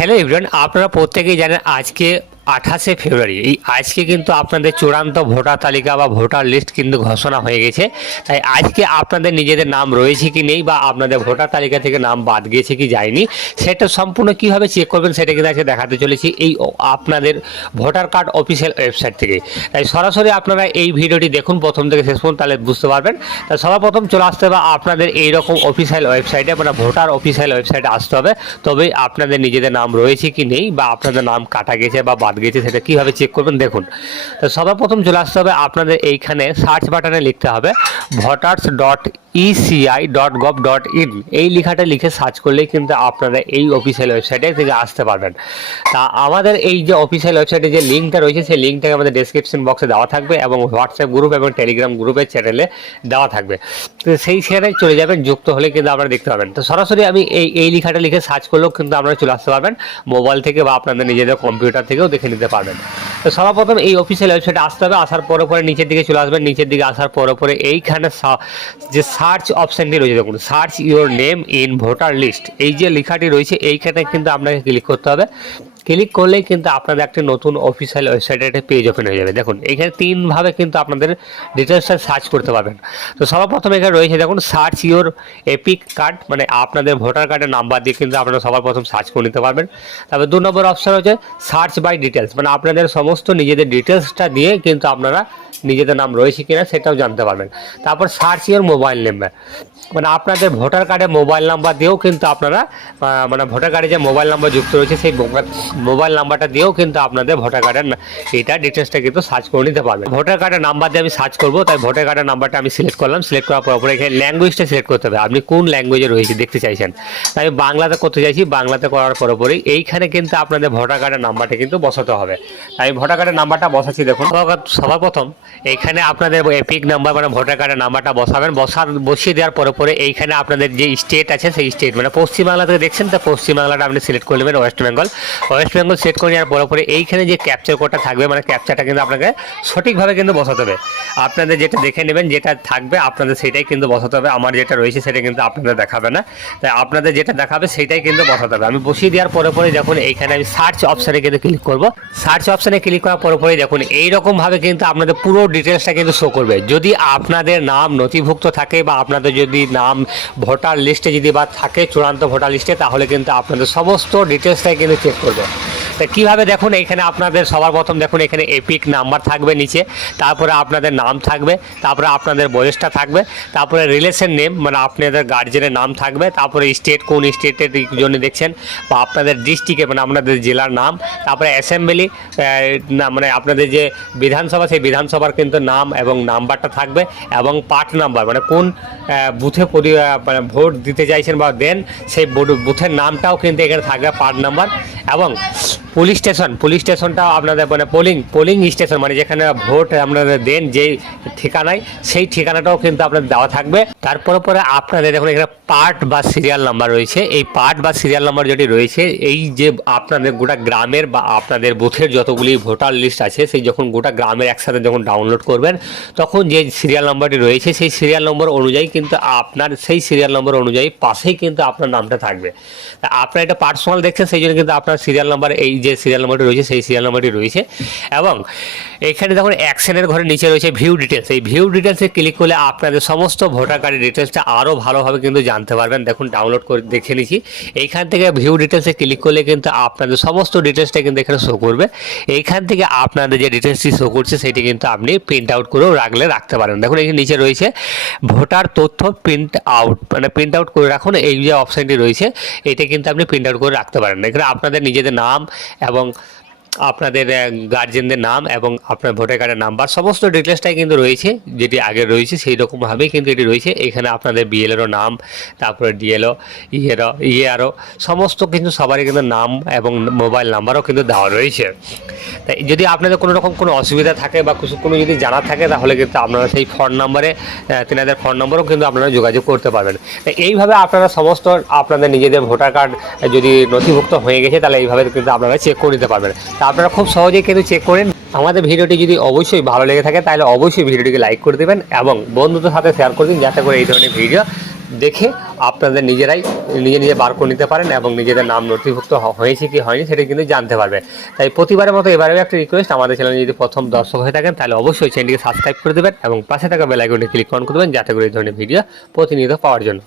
Hello everyone, আপনারা প্রত্যেকেই জানেন আজকে 28শে ফেব্রুয়ারি। এই আজকে কিন্তু আপনাদের চূড়ান্ত ভোটার তালিকা বা ভোটার লিস্ট কিন্তু ঘোষণা হয়ে গেছে। তাই আজকে আপনাদের নিজেদের নাম রয়েছে কি নেই বা আপনাদের ভোটার তালিকা থেকে নাম বাদ গিয়েছে কি যায়নি, সেটা সম্পূর্ণ কীভাবে চেক করবেন সেটা কিন্তু আজকে দেখাতে চলেছি এই আপনাদের ভোটার কার্ড অফিসিয়াল ওয়েবসাইট থেকে। তাই সরাসরি আপনারা এই ভিডিওটি দেখুন প্রথম থেকে শেষ পর্যন্ত, তাহলে বুঝতে পারবেন। তাই সবার প্রথম চলে আসতে হবে আপনাদের এইরকম অফিসিয়াল ওয়েবসাইটে, মানে ভোটার অফিসিয়াল ওয়েবসাইটে আসতে হবে। তবেই আপনাদের নিজেদের নাম রয়েছে কি নেই বা আপনাদের নাম কাটা গেছে বা বাদ গেছে সেটা কীভাবে চেক করবেন দেখুন। তো সবার প্রথম চলে আসতে হবে আপনাদের এইখানে সার্চ বাটনে লিখতে হবে voters.eci.gov.in। এই লেখাটা লিখে সার্চ করলেই কিন্তু আপনারা এই অফিসিয়াল ওয়েবসাইটে থেকে আসতে পারবেন। তা আমাদের এই যে অফিসিয়াল ওয়েবসাইটে যে লিঙ্কটা রয়েছে সেই লিঙ্কটাকে আমাদের ডেসক্রিপশন বক্সে দেওয়া থাকবে এবং হোয়াটসঅ্যাপ গ্রুপ এবং টেলিগ্রাম গ্রুপের চ্যানেলে দেওয়া থাকবে। তো সেই সেখানে চলে যাবেন, যুক্ত হলে কিন্তু আপনারা দেখতে পাবেন। তো সরাসরি আমি এই লেখাটা লিখে সার্চ করলেও কিন্তু আপনারা চলে আসতে পারবেন মোবাইল থেকে বা আপনাদের নিজেদের কম্পিউটার থেকেও দেখে নিতে পারবেন। তো সর্বপ্রথম এই অফিসিয়াল ওয়েবসাইটে আসতে হবে। আসার পরে নিচের দিকে চলে আসবেন। নিচের দিকে আসার পরে এইখানে যে সার্চ অপশানটি রয়েছে দেখুন, search your name in voter list, এই যে লেখাটি রয়েছে এইখানে কিন্তু আপনাকে ক্লিক করতে হবে। ক্লিক করলেই কিন্তু আপনাদের একটি নতুন অফিসিয়াল ওয়েবসাইটে একটা পেজ ওপেন হয়ে যাবে। দেখুন এখানে তিনভাবে কিন্তু আপনাদের ডিটেলসটা সার্চ করতে পারবেন। তো সর্বপ্রথম এখানে রয়েছে দেখুন সার্চ ইউর এপিক কার্ড, মানে আপনাদের ভোটার কার্ডের নাম্বার দিয়ে কিন্তু আপনারা সবার প্রথম সার্চ করে নিতে পারবেন। তারপর 2 নম্বর অপশন হচ্ছে সার্চ বাই ডিটেলস, মানে আপনাদের সমস্ত নিজেদের ডিটেলসটা দিয়ে কিন্তু আপনারা নিজেদের নাম রয়েছে কিনা সেটাও জানতে পারবেন। তারপর সার্চ ইউর মোবাইল নাম্বার, মানে আপনাদের ভোটার কার্ডে মোবাইল নাম্বার দিয়েও কিন্তু আপনারা মানে ভোটার কার্ডে যে মোবাইল নাম্বার যুক্ত রয়েছে সেই মোবাইল নাম্বারটা দিয়েও কিন্তু আপনাদের ভোটার কার্ডের এইটা ডিটেলসটা কিন্তু সার্চ করে নিতে পারবেন। ভোটার কার্ডের নাম্বার দিয়ে আমি সার্চ করবো, তাই ভোটার কার্ডের নাম্বারটা আমি সিলেক্ট করলাম। সিলেক্ট করার পর এখানে ল্যাঙ্গুয়েজটা সিলেক্ট করতে হবে, আপনি কোন ল্যাঙ্গুয়েজে রয়েছে দেখতে চাইছেন। তাই আমি বাংলাতে করতে চাইছি। বাংলাতে করার পরে এইখানে কিন্তু আপনাদের ভোটার কার্ডের নাম্বারটা কিন্তু বসাতে হবে। তাই ভোটার কার্ডের নাম্বারটা বসাচ্ছি দেখুন। সবার প্রথম এইখানে আপনাদের এপিক নাম্বার মানে ভোটার কার্ডের নাম্বারটা বসাবেন। বসিয়ে দেওয়ার পরে এইখানে আপনাদের যে স্টেট আছে সেই স্টেট, মানে পশ্চিমবাংলা থেকে দেখছেন তো পশ্চিমবাংলাটা আপনি সিলেক্ট করে নেবেন। ওয়েস্ট বেঙ্গল সিলেক্ট করে নেওয়ার পরে এইখানে যে ক্যাপচার কোডটা থাকবে, মানে ক্যাপচারটা কিন্তু আপনাকে সঠিকভাবে কিন্তু বসাতে হবে। আপনাদের যেটা দেখে নেবেন যেটা থাকবে আপনাদের সেটাই কিন্তু বসাতে হবে। আমার যেটা রয়েছে সেটা কিন্তু আপনাদের দেখাবে না, তাই আপনাদের যেটা দেখাবে সেটাই কিন্তু বসাতে হবে। আমি বসিয়ে দেওয়ার পরে দেখুন এইখানে আমি সার্চ অপশানে কিন্তু ক্লিক করব। সার্চ অপশানে ক্লিক করার পরে দেখুন এইরকমভাবে কিন্তু আপনাদের পুরো ডিটেলসটা কিন্তু শো করবে। যদি আপনাদের নাম নথিভুক্ত থাকে বা আপনাদের যদি নাম ভোটার লিস্টে যদি বা থাকে চূড়ান্ত ভোটার লিস্টে, তাহলে কিন্তু আপনাদের সমস্ত ডিটেলসটাই কিন্তু চেক করবে। তা কীভাবে দেখুন, এখানে আপনাদের সবার প্রথম দেখুন এখানে এপিক নাম্বার থাকবে নিচে, তারপরে আপনাদের নাম থাকবে, তারপরে আপনাদের বয়সটা থাকবে, তারপরে রিলেশন নেম মানে আপনাদের গার্জেনের নাম থাকবে, তারপরে স্টেট কোন স্টেটের জন্য দেখছেন বা আপনাদের ডিস্ট্রিক্টে মানে আপনাদের জেলার নাম, তারপরে অ্যাসেম্বলি মানে আপনাদের যে বিধানসভা সেই বিধানসভার কিন্তু নাম এবং নাম্বারটা থাকবে, এবং পার্ট নাম্বার মানে কোন বুথে মানে ভোট দিতে চাইছেন বা দেন সেই বুথের নামটাও কিন্তু এখানে থাকবে পার্ট নাম্বার। এবং পুলিশ স্টেশনটাও আপনাদের মানে পোলিং স্টেশন মানে যেখানে ভোট আপনাদের দেন যেই ঠিকানায় সেই ঠিকানাটাও কিন্তু আপনাদের দেওয়া থাকবে। পরে আপনাদের দেখুন এখানে পার্ট বা সিরিয়াল নাম্বার রয়েছে। এই পার্ট বা সিরিয়াল নাম্বার যেটি রয়েছে, এই যে আপনাদের গোটা গ্রামের বা আপনাদের বুথের যতগুলি ভোটার লিস্ট আছে সেই যখন গোটা গ্রামের একসাথে যখন ডাউনলোড করবেন তখন যে সিরিয়াল নাম্বারটি রয়েছে সেই সিরিয়াল নম্বর অনুযায়ী কিন্তু আপনার সেই সিরিয়াল নম্বর অনুযায়ী পাশেই কিন্তু আপনার নামটা থাকবে। আপনার এটা পার্সোনাল দেখছেন সেই জন্য কিন্তু আপনার সিরিয়াল নাম্বার এই যে সিরিয়াল নাম্বারটি রয়েছে সেই সিরিয়াল নাম্বারটি রয়েছে। এবং এখানে দেখুন অ্যাকশনের ঘরে নিচে রয়েছে ভিউ ডিটেলস। এই ভিউ ডিটেলসে ক্লিক করলে আপনাদের সমস্ত ভোটার কার্ডের ডিটেলসটা আরও ভালোভাবে কিন্তু জানতে পারবেন। দেখুন ডাউনলোড করে দেখে নিচ্ছি। এইখান থেকে ভিউ ডিটেলসে ক্লিক করলে কিন্তু আপনাদের সমস্ত ডিটেলসটা কিন্তু এখানে শো করবে। এইখান থেকে আপনাদের যে ডিটেলসটি শো করছে সেটি কিন্তু আপনি প্রিন্ট আউট করেও রাখতে পারেন। দেখুন এখানে নিচে রয়েছে ভোটার তথ্য প্রিন্ট আউট, মানে প্রিন্ট আউট করে রাখুন। এই যে অপশানটি রয়েছে এটা কিন্তু আপনি প্রিন্ট আউট করে রাখতে পারেন। এখানে আপনাদের নিজেদের নাম এবং আপনাদের গার্জেনদের নাম এবং আপনার ভোটার কার্ডের নাম্বার সমস্ত ডিটেলসটাই কিন্তু রয়েছে, যেটি আগে রয়েছে সেই রকমভাবেই কিন্তু এটি রয়েছে। এখানে আপনাদের বিএলএরও নাম, তারপরে ডিএলও ইএআরও সমস্ত কিন্তু সবারই কিন্তু নাম এবং মোবাইল নাম্বারও কিন্তু দেওয়া রয়েছে। তাই যদি আপনাদের কোনো রকম কোনো অসুবিধা থাকে বা কোনো যদি জানার থাকে তাহলে কিন্তু আপনারা সেই ফোন নাম্বারে তেনাদের ফোন নম্বরও কিন্তু আপনারা যোগাযোগ করতে পারবেন। তাই এইভাবে আপনারা সমস্ত আপনাদের নিজেদের ভোটার কার্ড যদি নথিভুক্ত হয়ে গেছে তাহলে এইভাবে কিন্তু আপনারা চেক করে নিতে পারবেন। তা আপনারা খুব সহজেই কিন্তু চেক করেন। আমাদের ভিডিওটি যদি অবশ্যই ভালো লেগে থাকে তাহলে অবশ্যই ভিডিওটিকে লাইক করে দেবেন এবং বন্ধুদের সাথে শেয়ার করে দিন, যাতে করে এই ধরনের ভিডিও দেখে আপনাদের নিজেরাই নিজে বার করে নিতে পারেন এবং নিজেদের নাম নথিভুক্ত হয়েছে কি হয়নি সেটা কিন্তু জানতে পারবে। তাই প্রতিবারের মতো এবারেও একটা রিকোয়েস্ট, আমাদের চ্যানেলে যদি প্রথম দর্শক হয়ে থাকেন তাহলে অবশ্যই চ্যানেলটিকে সাবস্ক্রাইব করে দেবেন এবং পাশে থাকা বেল আইকনটি ক্লিক অন করে দেবেন, যাতে করে এই ধরনের ভিডিও প্রতিনিয়ত পাওয়ার জন্য।